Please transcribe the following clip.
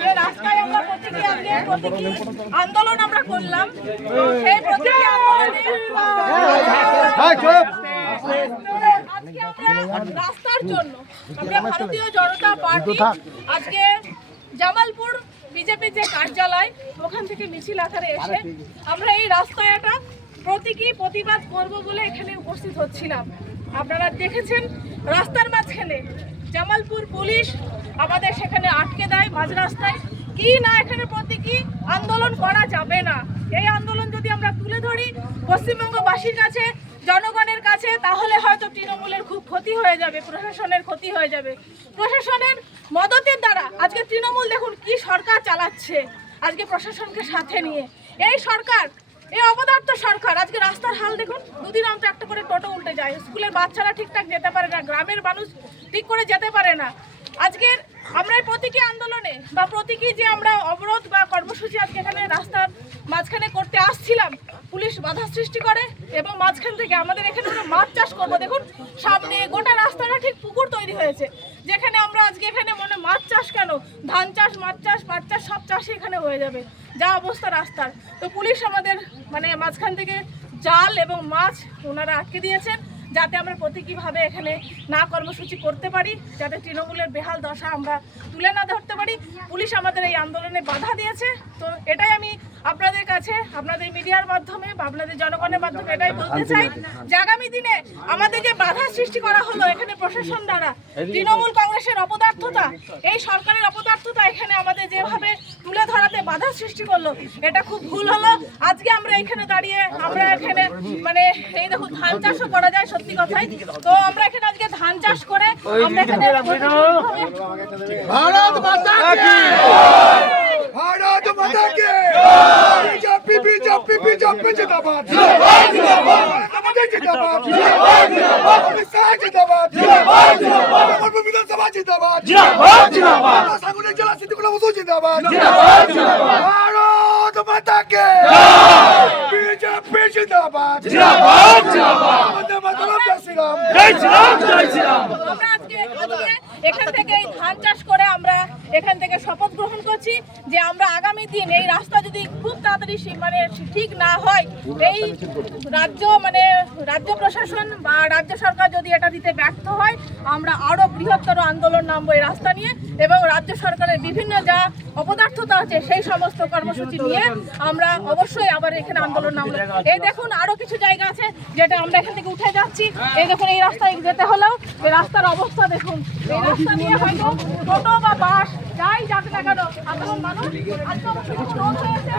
যে রাস্তায় আমরা প্রতীকী আন্দোলন আমরা করলাম, সেই প্রতীকী আন্দোলনে রাস্তার জন্য আমরা ভারতীয় জনতা পার্টি আজকে জামালপুর বিজেপির যে কার্যালয় ওখান থেকে মিছিল আকারে এসে আমরা এই রাস্তায় একটা প্রতীকী প্রতিবাদ করব বলে এখানে উপস্থিত হচ্ছিলাম। আপনারা দেখেছেন রাস্তার মাঝখানে জামালপুর পুলিশ আমাদের সেখানে আটকে দেয় মাঝ রাস্তায়। কি না এখানে প্রতীকী আন্দোলন করা যাবে না। এই আন্দোলন যদি আমরা তুলে ধরি পশ্চিমবঙ্গবাসীর কাছে, জনগণের কাছে, তাহলে হয়তো তৃণমূলের খুব ক্ষতি হয়ে যাবে, প্রশাসনের ক্ষতি হয়ে যাবে। প্রশাসনের মদতের দ্বারা আজকে তৃণমূল দেখুন কি সরকার চালাচ্ছে, আজকে প্রশাসনকে সাথে নিয়ে। এই সরকার, এই অপদার্থ সরকার, আজকে রাস্তার হাল দেখুন, দুদিন অন্তর একটা করে টোটো উল্টে যায়, স্কুলের বাচ্চারা ঠিকঠাক যেতে পারে না, গ্রামের মানুষ ঠিক করে যেতে পারে না। আজকের আমরা এই প্রতীকী আন্দোলনে বা প্রতীকী যে আমরা অবরোধ বা কর্মসূচি আজকে এখানে রাস্তার মাঝখানে করতে আসছিলাম, পুলিশ বাধা সৃষ্টি করে এবং মাঝখান থেকে আমাদের এখানে আমরা মাছ চাষ করবো। দেখুন সামনে গোটা রাস্তাটা ঠিক পুকুর তৈরি হয়েছে, যেখানে আমরা আজকে এখানে মনে মাছ চাষ কেন, ধান চাষ, মাছ চাষ, পাট চাষ, সব চাষই এখানে হয়ে যাবে, যা অবস্থা রাস্তার। তো পুলিশ আমাদের মাঝখান থেকে জাল এবং মাছ ওনারা আটকে দিয়েছেন, যাতে আমরা প্রতীকীভাবে এখানে না কর্মসূচি করতে পারি, যাতে তৃণমূলের বেহাল দশা আমরা তুলে না ধরতে পারি। পুলিশ আমাদের এই আন্দোলনে বাধা দিয়েছে। তো এটাই আমি আপনাদের কাছে, আপনাদের মিডিয়ার মাধ্যমে বা আপনাদের জনগণের মাধ্যমে এটাই বলতে চাই যে আগামী দিনে আমাদের যে বাধা সৃষ্টি করা হলো এখানে প্রশাসন দ্বারা, তৃণমূল কংগ্রেসের অপদার্থতা, এই সরকারের অপদার্থতা এখানে আমাদের যেভাবে তুলে ধরাতে বাধা সৃষ্টি করলো, এটা খুব ভুল হলো। আজকে আমরা এখানে দাঁড়িয়ে আমরা এখানে এই দেখুন ধান চাষও করা যায়, সত্যি কথাই। তো আমরা এখানে আজকে ধান চাষ করে আমরা এখানে ভারত মাতা কি, ভারত মাতা কি, বিজেপি বিজেপি বিজেপি জিন্দাবাদ, জিন্দাবাদ জিন্দাবাদ, আমাদের জিন্দাবাদ, জিন্দাবাদ জিন্দাবাদ, বিজেপি জিন্দাবাদ, জিন্দাবাদ জিন্দাবাদ, আমাদের বিধানসভা জিন্দাবাদ, জিন্দাবাদ জিন্দাবাদ, সাগুনের জেলা সিদ্দিকুল্লাহ মুসু জিন্দাবাদ, জিন্দাবাদ জিন্দাবাদ, ভারত মাতা কি, বিজেপি জিন্দাবাদ, জিন্দাবাদ জিন্দাবাদ, আমাদের মাতরম জয় শ্রীরাম, জয় শ্রীরাম, জয় শ্রীরাম। আমরা আজকে এখান থেকে ধান চাষ করে আমরা এখান থেকে শপথ গ্রহণ করছি যে আমরা আগামী দিন এই রাস্তা যদি খুব তাড়াতাড়ি ঠিক না হয়, এই রাজ্য প্রশাসন বা রাজ্য সরকার যদি এটা দিতে ব্যর্থ হয়, আমরা আরো বৃহত্তর আন্দোলন নামবো এই রাস্তা নিয়ে এবং রাজ্য সরকারের বিভিন্ন যা অপদার্থতা আছে সেই সমস্ত কর্মসূচি নিয়ে আমরা অবশ্যই আবার এখানে আন্দোলন নামবো। এই দেখুন আরো কিছু জায়গা আছে যেটা আমরা এখান থেকে উঠে যাচ্ছি। এই দেখুন এই রাস্তায় যেতে হলেও এই রাস্তার অবস্থা দেখুন, এই রাস্তা নিয়ে হয়তো টোটো বা বাস যাই যাক না কেন সাধারণ মানুষ আজকে অবশ্যই কিছু রোড হয়েছে।